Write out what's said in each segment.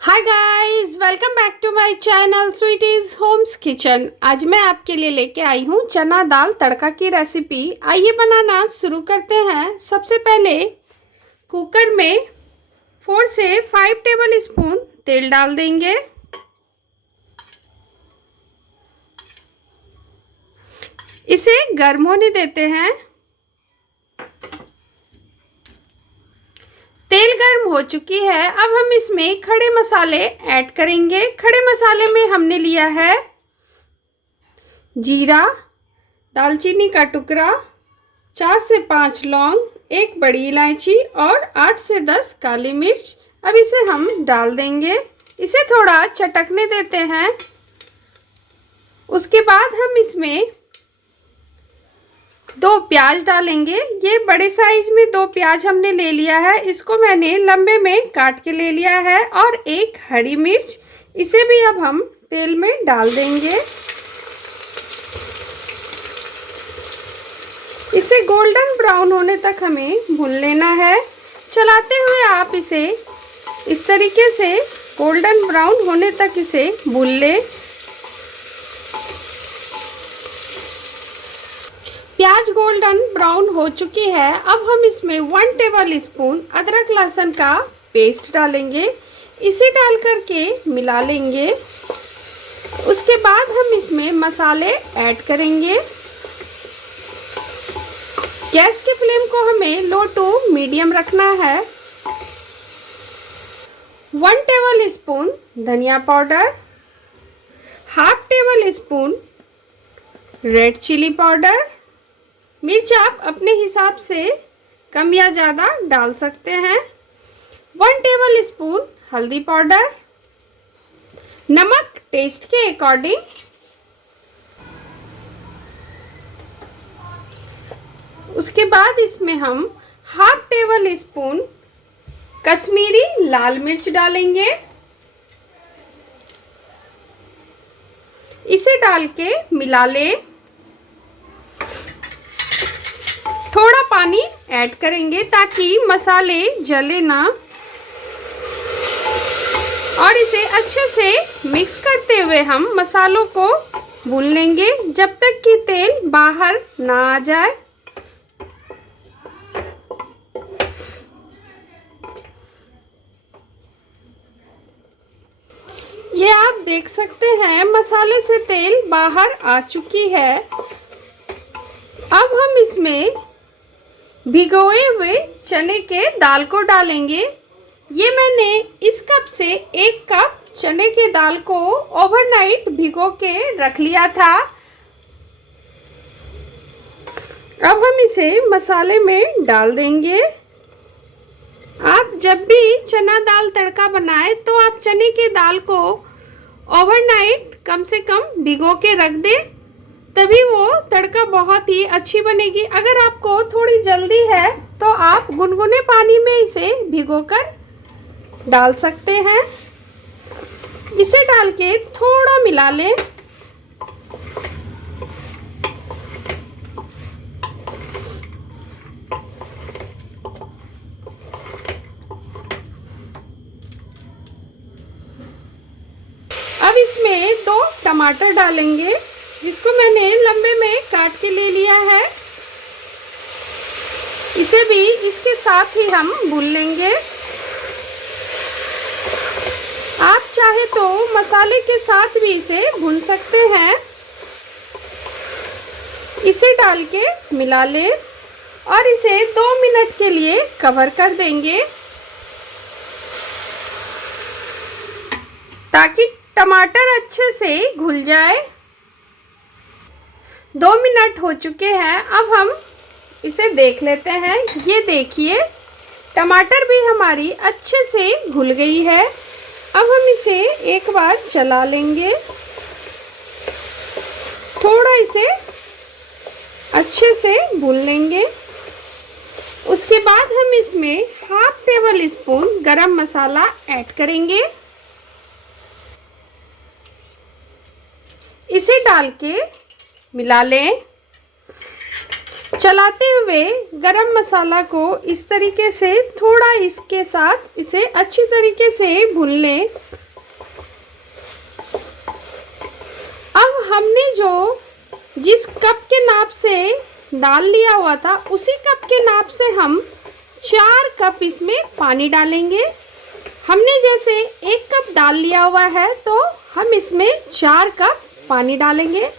Hi guys, welcome back to my channel sweetie's homes kitchen. आज मैं आपके लिए लेके आई हूँ चना दाल तड़का की रेसिपी। आइए बनाना शुरू करते हैं। सबसे पहले कुकर में 4 से 5 टेबल स्पून तेल डाल देंगे। इसे गर्म होने देते हैं। तेल गर्म हो चुकी है। अब हम इसमें खड़े मसाले ऐड करेंगे। खड़े मसाले में हमने लिया है जीरा, दालचीनी का टुकड़ा, 4 से 5 लौंग, एक बड़ी इलायची और 8 से 10 काली मिर्च। अब इसे हम डाल देंगे। इसे थोड़ा चटकने देते हैं। उसके बाद हम इसमें 2 प्याज डालेंगे। ये बड़े साइज में 2 प्याज हमने ले लिया है। इसको मैंने लंबे में काट के ले लिया है। और एक हरी मिर्च, इसे भी अब हम तेल में डाल देंगे। इसे गोल्डन ब्राउन होने तक हमें भून लेना है। चलाते हुए आप इसे इस तरीके से गोल्डन ब्राउन होने तक इसे भून लें। प्याज गोल्डन ब्राउन हो चुकी है। अब हम इसमें 1 टेबल स्पून अदरक लहसुन का पेस्ट डालेंगे। इसे डाल करके मिला लेंगे। उसके बाद हम इसमें मसाले ऐड करेंगे। गैस की फ्लेम को हमें लो टू मीडियम रखना है। 1 टेबल स्पून धनिया powder, half tablespoon red chilli powder. मिर्च आप अपने हिसाब से कम या ज़्यादा डाल सकते हैं। 1 टेबल स्पून हल्दी पाउडर, नमक टेस्ट के अकॉर्डिंग। उसके बाद इसमें हम हाफ टेबल स्पून कश्मीरी लाल मिर्च डालेंगे। इसे डाल के मिला लें। थोड़ा पानी ऐड करेंगे ताकि मसाले जले ना। और इसे अच्छे से मिक्स करते हुए हम मसालों को भून लेंगे जब तक कि तेल बाहर ना आ जाए। ये आप देख सकते हैं मसाले से तेल बाहर आ चुकी है। अब हम इसमें भिगोए हुए चने के दाल को डालेंगे। ये मैंने इस कप से 1 कप चने के दाल को ओवरनाइट भिगो के रख लिया था। अब हम इसे मसाले में डाल देंगे। आप जब भी चना दाल तड़का बनाएं तो आप चने के दाल को ओवरनाइट कम से कम भिगो के रख दें, तभी वो तड़का बहुत ही अच्छी बनेगी। अगर आपको थोड़ी जल्दी है तो आप गुनगुने पानी में इसे भिगोकर डाल सकते हैं। इसे डाल के थोड़ा मिला लें। अब इसमें 2 टमाटर डालेंगे, जिसको मैंने लंबे में काट के ले लिया है। इसे भी इसके साथ ही हम भून लेंगे। आप चाहे तो मसाले के साथ भी इसे भून सकते हैं। इसे डाल के मिला लें और इसे 2 मिनट के लिए कवर कर देंगे ताकि टमाटर अच्छे से घुल जाए। 2 मिनट हो चुके हैं। अब हम इसे देख लेते हैं। ये देखिए टमाटर भी हमारी अच्छे से घुल गई है। अब हम इसे एक बार चला लेंगे। थोड़ा इसे अच्छे से भून लेंगे। उसके बाद हम इसमें हाफ टेबल स्पून गरम मसाला ऐड करेंगे। इसे डाल के मिला लें। चलाते हुए गरम मसाला को इस तरीके से थोड़ा इसके साथ इसे अच्छी तरीके से भून लें। अब हमने जो जिस कप के नाप से दाल लिया हुआ था उसी कप के नाप से हम 4 कप इसमें पानी डालेंगे। हमने जैसे 1 कप दाल लिया हुआ है तो हम इसमें 4 कप पानी डालेंगे।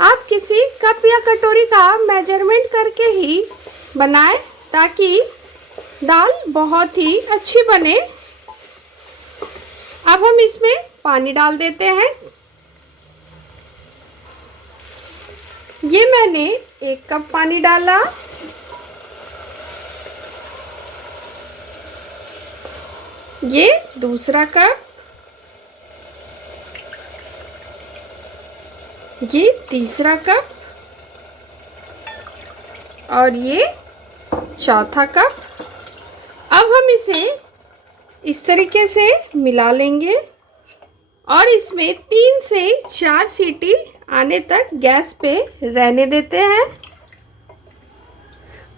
आप किसी कप या कटोरी का मेजरमेंट करके ही बनाएं ताकि दाल बहुत ही अच्छी बने। अब हम इसमें पानी डाल देते हैं। ये मैंने 1 कप पानी डाला। ये दूसरा कप, ये तीसरा कप और ये चौथा कप। अब हम इसे इस तरीके से मिला लेंगे और इसमें 3 से 4 सीटी आने तक गैस पे रहने देते हैं।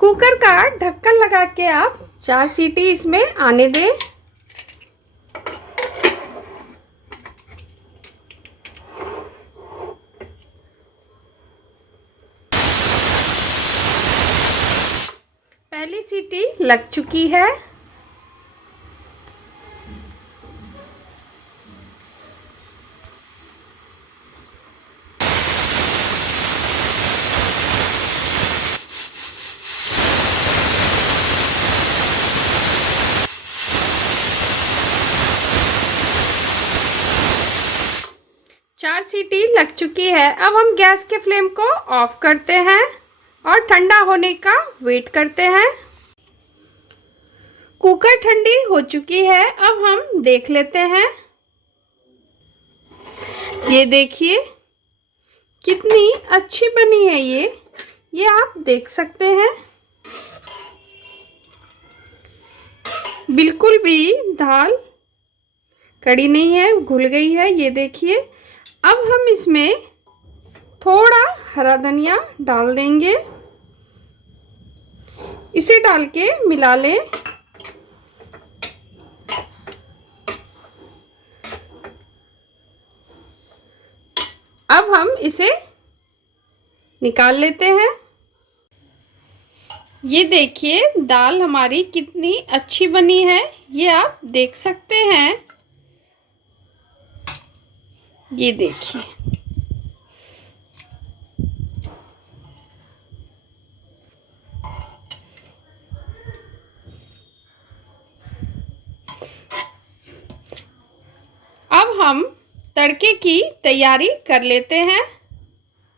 कुकर का ढक्कन लगा के आप 4 सीटी इसमें आने दें। पहली सीटी लग चुकी है। चार सीटी लग चुकी है। अब हम गैस के फ्लेम को ऑफ करते हैं और ठंडा होने का वेट करते हैं। कुकर ठंडी हो चुकी है। अब हम देख लेते हैं। ये देखिए कितनी अच्छी बनी है ये आप देख सकते हैं। बिल्कुल भी दाल कड़ी नहीं है, घुल गई है। ये देखिए। अब हम इसमें थोड़ा हरा धनिया डाल देंगे। इसे डाल के मिला लें। अब हम इसे निकाल लेते हैं। ये देखिए दाल हमारी कितनी अच्छी बनी है, ये आप देख सकते हैं। ये देखिए। अब हम तड़के की तैयारी कर लेते हैं।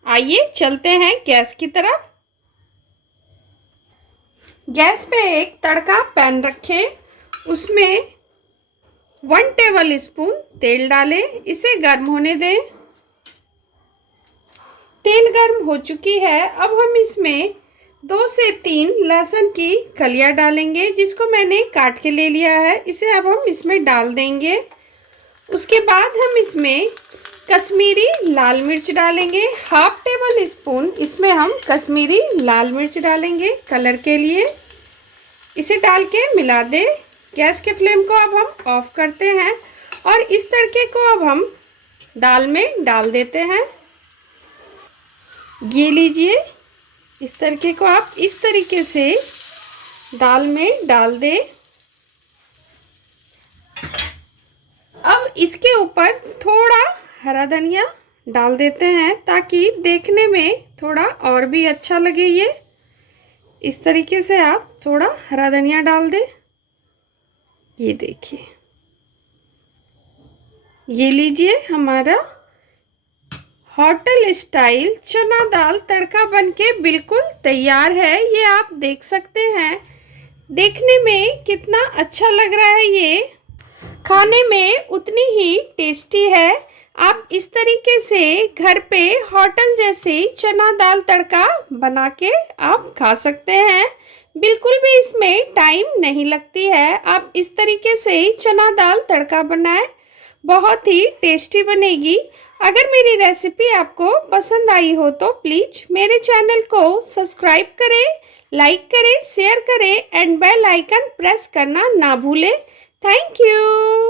आइए चलते हैं गैस की तरफ। गैस पे एक तड़का पैन रखें, उसमें 1 टेबल स्पून तेल डालें, इसे गर्म होने दें। तेल गर्म हो चुकी है। अब हम इसमें 2 से 3 लहसुन की कलियां डालेंगे, जिसको मैंने काट के ले लिया है। इसे अब हम इसमें डाल देंगे। उसके बाद हम इसमें कश्मीरी लाल मिर्च डालेंगे। 1/2 टेबल स्पून इसमें हम कश्मीरी लाल मिर्च डालेंगे कलर के लिए। इसे डाल के मिला दें। गैस के फ्लेम को अब हम ऑफ करते हैं और इस तड़के को अब हम दाल में डाल देते हैं। ये लीजिए, इस तड़के को आप इस तरीके से दाल में डाल दें। अब इसके ऊपर थोड़ा हरा धनिया डाल देते हैं ताकि देखने में थोड़ा और भी अच्छा लगे। ये इस तरीके से आप थोड़ा हरा धनिया डाल दें। ये देखिए, ये लीजिए हमारा होटल स्टाइल चना दाल तड़का बनके बिल्कुल तैयार है। ये आप देख सकते हैं। देखने में कितना अच्छा लग रहा है, ये खाने में उतनी ही टेस्टी है। आप इस तरीके से घर पे होटल जैसे चना दाल तड़का बना के आप खा सकते हैं। बिल्कुल भी इसमें टाइम नहीं लगती है। आप इस तरीके से चना दाल तड़का बनाएं, बहुत ही टेस्टी बनेगी। अगर मेरी रेसिपी आपको पसंद आई हो तो प्लीज़ मेरे चैनल को सब्सक्राइब करें, लाइक करें, शेयर करें एंड बेल आइकन प्रेस करना ना भूलें। Thank you.